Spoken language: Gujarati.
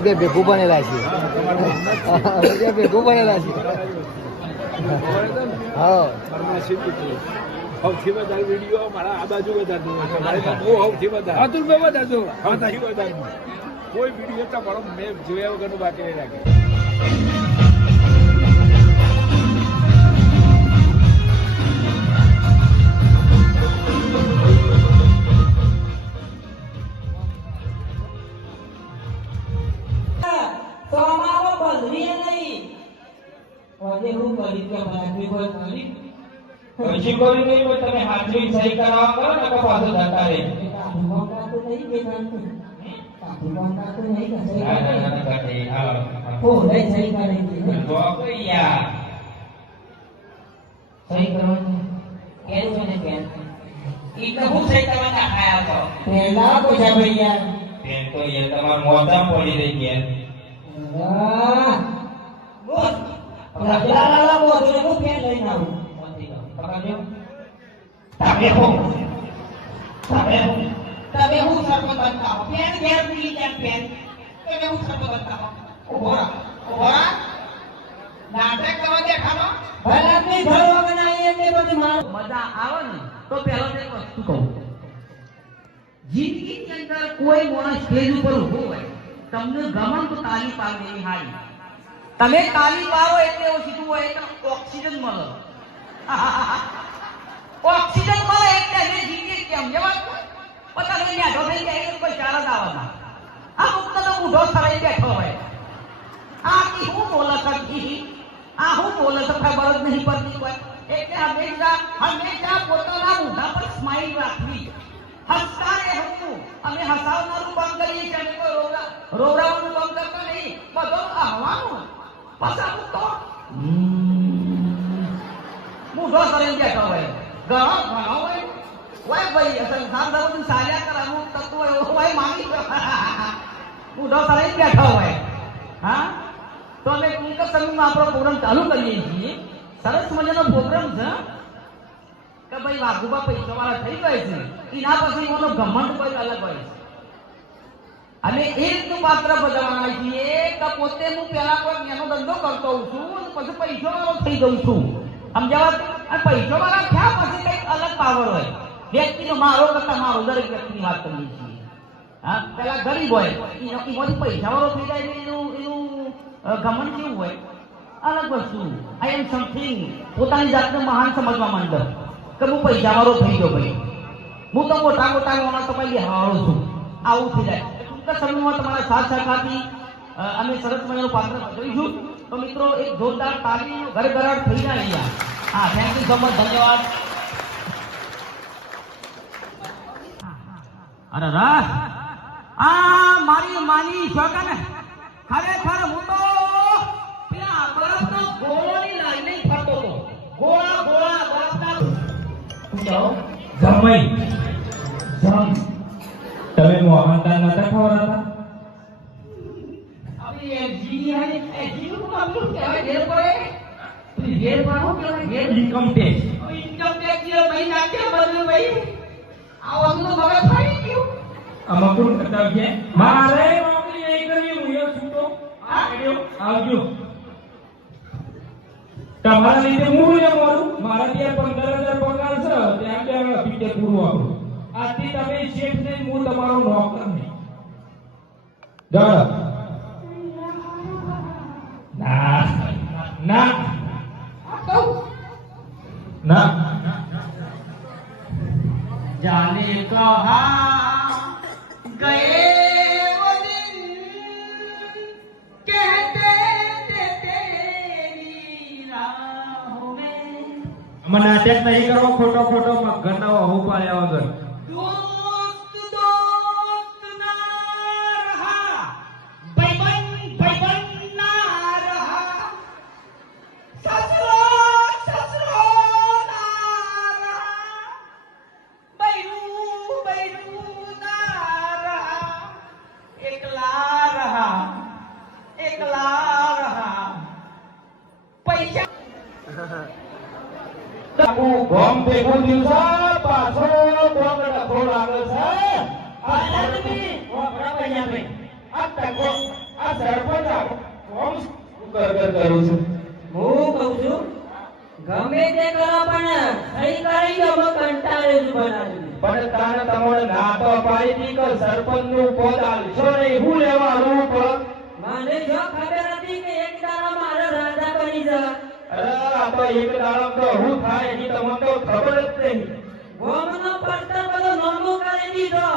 બે ભેગું બનેલા છે બે ભેગું બનેલા છે હા સૌથી વધારે વિડીયો મારા આ બાજુ વધારતો સૌથી વધારે વધારતો કોઈ વિડીયો તમારો મેં જોયા વગરનું બાકી નહીં રાખે. પછી કોઈ નહીં હોય તમે હાજરી સહી કરાવવા કરો ને તો પાછો જતા રહે. તમારા મોઢા પડી રહી ગયા. તમે હું સર્વ બનતા પેન ઘેર ભૂલી જાય પેન તમે હું સર્વ બનતા ઉભા નાટક કરવા દેખાડો ભલાની ઘરવા બનાવી એટલે બધી મજા આવે ને તો પહેલો એક વસ્તુ કહું જિંદગીની અંદર કોઈ માણસ સ્ટેજ ઉપર ઊભો હોય તમને ગમન તો તાલી પાડવી હારી તમે તાલી પાડો એટલે એવું સીધું હોય તો ઓક્સિજન મળે ઓક્સિજન મળે એટલે એને જીવીએ કેમ જવાબ પતા નહીં બેઠો થઈ જાય કોઈ ચાર જ આવવાના આ મુક્ત તો ઊંધો થરાઈ બેઠો હોય આ કી હું બોલે કરતી આ હું બોલે તો ખબર જ નહીં પડતી કોઈ એટલે હંમેશા પોતાના ઊંધા પર સ્માઈલ રાખવી હસતા રહેવું અમે હસાવનારું કામ કરીએ છીએ અમે કોઈ રોવડાવવાનું કામ કરતા નહીં બધું હવાનું પસાવું તો મૂઢો કરીને બેઠો હોય ઘણો હોય વાય ભાઈ સંસાર ધર્મ સાલ્યા કરવાનું તત્વ એવો ભાઈ માની મૂઢો કરીને બેઠો હોય હા તો અમે ટૂંક સમયમાં આપણો પ્રોગ્રામ ચાલુ કરીએ છીએ સરસ મજાનો પ્રોગ્રામ છે કે ભાઈ વાઘુબા પૈસાવાળા થઈ ગયા છે એના પછી એનો ઘમંડ કોઈ અલગ હોય છે અને એ રીતનું પાત્ર ભજવવાના છીએ કે પોતે હું પેલા કોઈ એનો ધંધો કરતો હોઉં છું પછી પૈસાવાળો થઈ જઉં છું સમજાવા અને પૈસાવાળા થયા પછી કંઈક અલગ પાવર હોય વ્યક્તિનો મારો કરતા મારો દરેક વ્યક્તિની વાત કરીએ છીએ હા પેલા ગરીબ હોય એમાંથી પૈસાવાળો થઈ જાય એનું ઘમંડ કેવું હોય અલગ વસ્તુ આઈ એમ સમથિંગ પોતાની જાતને મહાન સમજવા માંડે કે હું પૈસાવાળો થઈ ગયો ભાઈ હું તો મોટા માણસ ભાઈ હારો છું આવું થઈ જાય ટૂંક સમયમાં તમારા સાથ સહકારથી અમે સરસ મજાનું પાત્ર ભજવીશું તો મિત્રો એક જોરદાર તાલીનો ગરગરાટ થઈ જાય અહીંયા હા થેન્ક યુ સો મચ ધન્યવાદ અરે રાસ આ મારી માની શોકન ખરેખર હું તો પેલા બરફનો ગોળોની લાઈને ફરતો હતો ગોળા બરફના જમઈ જમ તમે મોહનદાન નતા ખવડાવતા હવે એ જીની હે એ જીનું કામ શું કહેવાય ઘેર પડે ઘેર પાડો કહેવાય ઘેર ઇન્કમ ટેક્સ જે ભાઈ નાખે બધું ભાઈ આ વસ્તુ તો મગજ ફાડી ગયું અમકુર કરતા છે મારે નોકરી નહીં કરવી હું એ છૂટો આવજો તમારા લીધે હું ને મારું મારા ત્યાં 15,000 પગાર છે ત્યાં બે અભિજ્ઞ પૂરું આપણું આથી તમે શેઠ નહીં હું તમારો નોકર નહીં જાઓ ના ના ના जाने कहा गए वो दिन कहते थे तेरी राहों में મને નાટક નહીં કરો ખોટો ઘરના હું પાડ્યા વગર दोस्त ना रहा भाईबंद ना रहा ससुरो ना रहा बैरू ना रहा एकला रहा पैसा ગોમ ભેગું દિવસો પાછો ગોમ ડખો લાગે છે આનંદની ઓપરા બન્યા ભાઈ આ ટકો આ સરપંચ કોમ કરું છું. હું કહું છું ગમે તે કરો પણ સહી કરી દો હું કંટાળે જ બનાવી પણ તાને તમને ના તો પાડી દી કે સરપંચ નું પદ આલશો નહીં હું લેવાનું પણ મને જો ખબર હતી કે એક દાડા મારે રાજા બની જા અરે આ તો એક દાડમ તો હું થાય એની તમને તો ખબર જ નહીં. ગોમનો પડતર બધો નોમો કરી દીધો